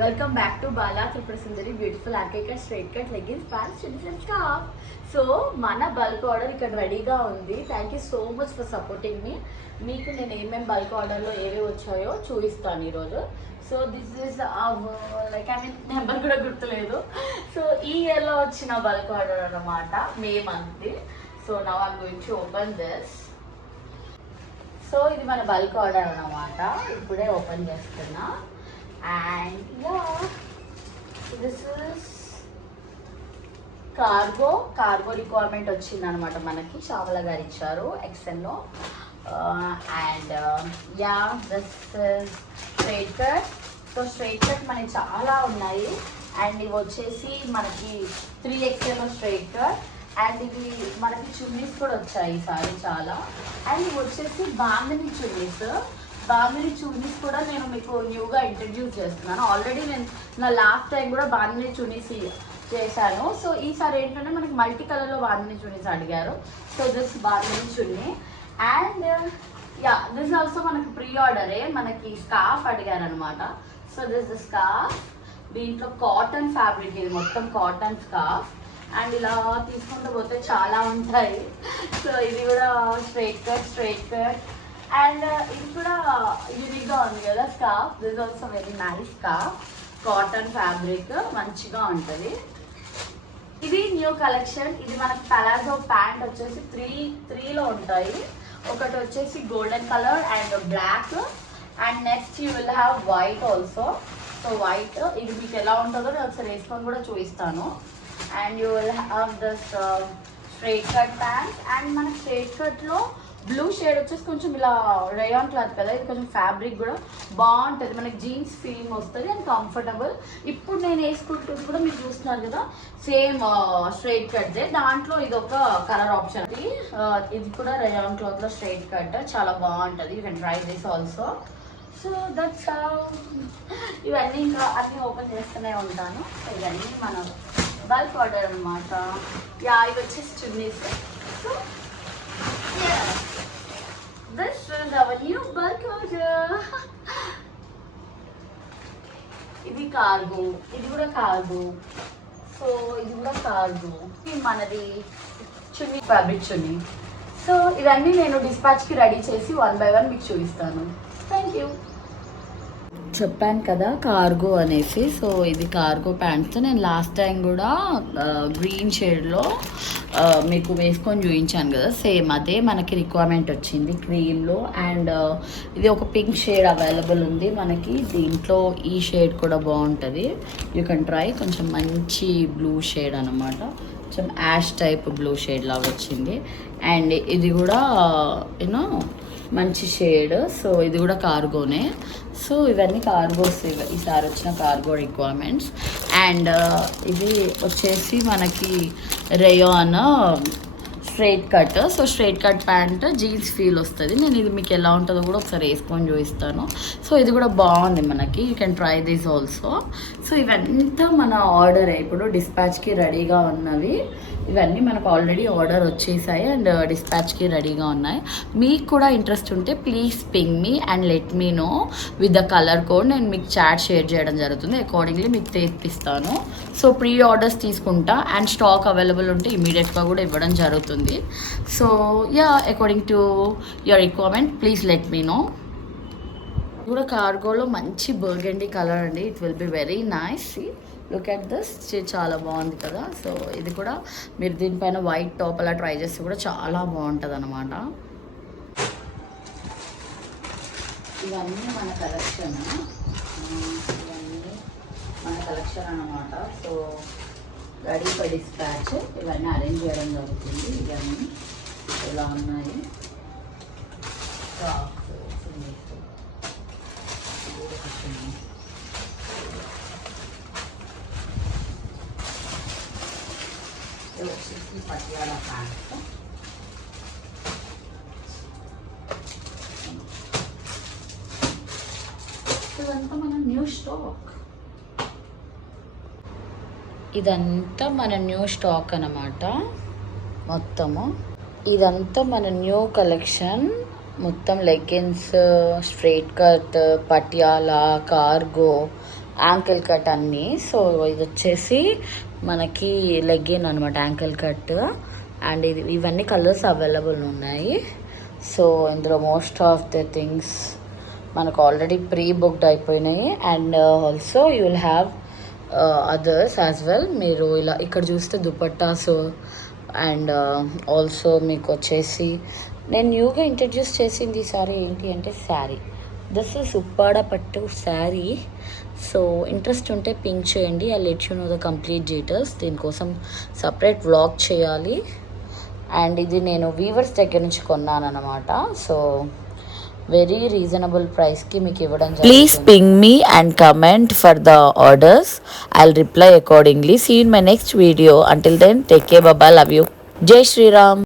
Welcome back to Bala Tripura Sundari beautiful RK cut straight cut leggings pants chunni scarf. So మన bulk order ఇక్కడ రెడీగా ఉంది. Thank you so much for supporting me. మీకు నేను ఏమేమి బల్క్ ఆర్డర్లో ఏవి వచ్చాయో చూపిస్తాను ఈరోజు. సో దిస్ ఈస్ నెంబర్ కూడా గుర్తులేదు. సో ఈ ఇయర్లో వచ్చిన బల్క్ ఆర్డర్ అన్నమాట, May month. So now I'm going to open this. So ఇది మన బల్క్ ఆర్డర్ అన్నమాట, ఇప్పుడే ఓపెన్ చేస్తున్నా. And yeah, this is cargo requirement వచ్చింది అనమాట మనకి. చావల గారు ఇచ్చారు ఎక్సెల్లో. And yeah this is straight cut. So straight cut మనకి చాలా ఉన్నాయి. అండ్ ఇవి వచ్చేసి మనకి 3XL స్ట్రైట్ కట్. అండ్ ఇవి మనకి చున్నీస్ కూడా వచ్చాయి ఈసారి చాలా. అండ్ ఇవి వచ్చేసి బాందిని చున్నీస్ కూడా నేను మీకు న్యూగా ఇంట్రడ్యూస్ చేస్తున్నాను. ఆల్రెడీ నేను నా లాస్ట్ టైం కూడా బాందిని చున్నీస్ చేశాను. సో ఈసారి ఏంటంటే మనకి మల్టీ కలర్లో బాందిని చున్నీస్ అడిగారు. So this bandhani chunni. And yeah this also మనకి ప్రీ ఆర్డరే. మనకి స్కార్ఫ్ అడిగారు అనమాట. సో దిస్ స్కార్ఫ్, దీంట్లో కాటన్ ఫ్యాబ్రిక్, ఇది మొత్తం కాటన్ స్కార్ఫ్. అండ్ ఇలా తీసుకుంటూ పోతే చాలా ఉంటాయి. సో ఇది కూడా స్ట్రైట్ కట్. అండ్ ఇది కూడా యూనిక్గా ఉంది కదా scarf. This also very nice scarf, cotton fabric, మంచిగా ఉంటుంది. ఇది న్యూ కలెక్షన్. ఇది మనకి పలాజో ప్యాంట్ వచ్చేసి త్రీలో ఉంటాయి. ఒకటి వచ్చేసి golden colour and black. And next you will have white also. So white ఇది మీకు ఎలా ఉంటుందో నేను ఒకసారి వేసుకొని కూడా చూపిస్తాను. And you will have this straight cut pant. And మన స్ట్రైట్ కట్లో బ్లూ షేడ్ వచ్చేసి కొంచెం ఇలా రేయాన్ క్లాత్ కదా, ఇది కొంచెం ఫ్యాబ్రిక్ కూడా బాగుంటుంది. మనకి జీన్స్ ఫీలింగ్ వస్తుంది అండ్ కంఫర్టబుల్. ఇప్పుడు నేను వేసుకుంటుంది కూడా మీరు చూస్తున్నారు కదా, సేమ్ స్ట్రైట్ కట్దే. దాంట్లో ఇది ఒక కలర్ ఆప్షన్. ఇది కూడా రేయాన్ క్లాత్లో స్ట్రైట్ కట్, చాలా బాగుంటుంది. You can try this also. So that's ఇవన్నీ ఇంకా అన్నీ ఓపెన్ చేస్తూనే ఉంటాను. ఇవన్నీ మనం బల్క్ ఆర్డర్ అనమాట. యా ఇవి వచ్చేసి chunnis. So this is our new bulk order. ఇది కార్గో, ఇది కూడా కార్గో. సో ఇది కూడా కార్గో. మనది చున్నీ, ఫ్యాబ్రిక్ చున్నీ. సో ఇవన్నీ నేను డిస్పాచ్కి రెడీ చేసి 1 by 1 మీకు చూపిస్తాను. Thank you. చెప్పాను కదా కార్గో అనేసి. సో ఇది కార్గో ప్యాంట్స్. నేను లాస్ట్ టైం కూడా గ్రీన్ షేడ్లో మీకు వేసుకొని చూపించాను కదా, సేమ్ అదే మనకి రిక్వైర్మెంట్ వచ్చింది క్రీమ్లో. అండ్ ఇది ఒక పింక్ షేడ్ అవైలబుల్ ఉంది మనకి. దీంట్లో ఈ షేడ్ కూడా బాగుంటుంది, యూ కెన్ ట్రై. కొంచెం మంచి బ్లూ షేడ్ అనమాట, కొంచెం యాష్ టైప్ బ్లూ షేడ్ లాగా వచ్చింది. అండ్ ఇది కూడా యూనో మంచి షేడ్. సో ఇది కూడా కార్గోనే. సో ఇవన్నీ కార్గోస్, ఈసారి వచ్చిన కార్గో రిక్వైర్మెంట్స్. అండ్ ఇది వచ్చేసి మనకి rayon straight cut. So straight cut pant, jeans feel వస్తుంది. నేను ఇది మీకు ఎలా ఉంటుందో కూడా ఒకసారి వేసుకొని చూపిస్తాను. సో ఇది కూడా బాగుంది మనకి, you can try this also. So ఇవంతా మన ఆర్డరే, ఇప్పుడు డిస్పాచ్కి రెడీగా ఉన్నవి. ఇవన్నీ మనకు ఆల్రెడీ ఆర్డర్ వచ్చేసాయి అండ్ డిస్పాచ్కి రెడీగా ఉన్నాయి. మీకు కూడా ఇంట్రెస్ట్ ఉంటే please ping me and let me know with the colour code. నేను మీకు చాట్ షేర్ చేయడం జరుగుతుంది, అకార్డింగ్లీ మీకు తెప్పిస్తాను. సో ప్రీ ఆర్డర్స్ తీసుకుంటా అండ్ స్టాక్ అవైలబుల్ ఉంటే ఇమీడియట్గా కూడా ఇవ్వడం జరుగుతుంది. So ya according to your requirement please let me no. కూడా కార్గోలో మంచి బర్గండీ కలర్ అండి, it will be very nice. Look at this, చాలా బాగుంది కదా. సో ఇది కూడా మీరు దీనిపైన వైట్ టాప్ అలా ట్రై చేస్తే కూడా చాలా బాగుంటుంది అనమాట. ఇవన్నీ మన కలెక్షన్, అనమాట. So ready for dispatch. ఇవన్నీ అరేంజ్ చేయడం జరుగుతుంది. ఇవన్నీ ఇలా ఉన్నాయి. పటియాలా ప్యాంట్. ఇదంతా మన న్యూ స్టాక్. ఇదంతా మన న్యూ స్టాక్ అన్నమాట మొత్తము. ఇదంతా మన న్యూ కలెక్షన్ మొత్తం. Leggings, straight cut, Patiala, cargo ankle cut అన్నీ. సో ఇది వచ్చేసి మనకి లెగ్గిన్ అనమాట, యాంకిల్ కట్. అండ్ ఇవన్నీ కలర్స్ అవైలబుల్ ఉన్నాయి. సో ఇందులో మోస్ట్ ఆఫ్ ద థింగ్స్ మనకు ఆల్రెడీ ప్రీ బుక్డ్ అయిపోయినాయి. And also you will have others as well. మీరు ఇలా ఇక్కడ చూస్తే దుపట్టాస్ అండ్ ఆల్సో మీకు వచ్చేసి నేను న్యూగా ఇంట్రడ్యూస్ చేసింది ఈసారి ఏంటి అంటే శారీ. దిస్ ఇస్ ఉప్పాడ పట్టు శారీ. సో ఇంట్రెస్ట్ ఉంటే పింక్ చేయండి. I let you know the complete details. దీనికోసం సపరేట్ వ్లాగ్ చేయాలి. అండ్ ఇది నేను వీవర్స్ దగ్గర నుంచి కొన్నాను అనమాట. సో వెరీ రీజనబుల్ ప్రైస్కి మీకు ఇవ్వడం. Please ping me and comment for the orders. I'll reply accordingly. See in my next video. Until then take care, bye, love you. Jai Sriram.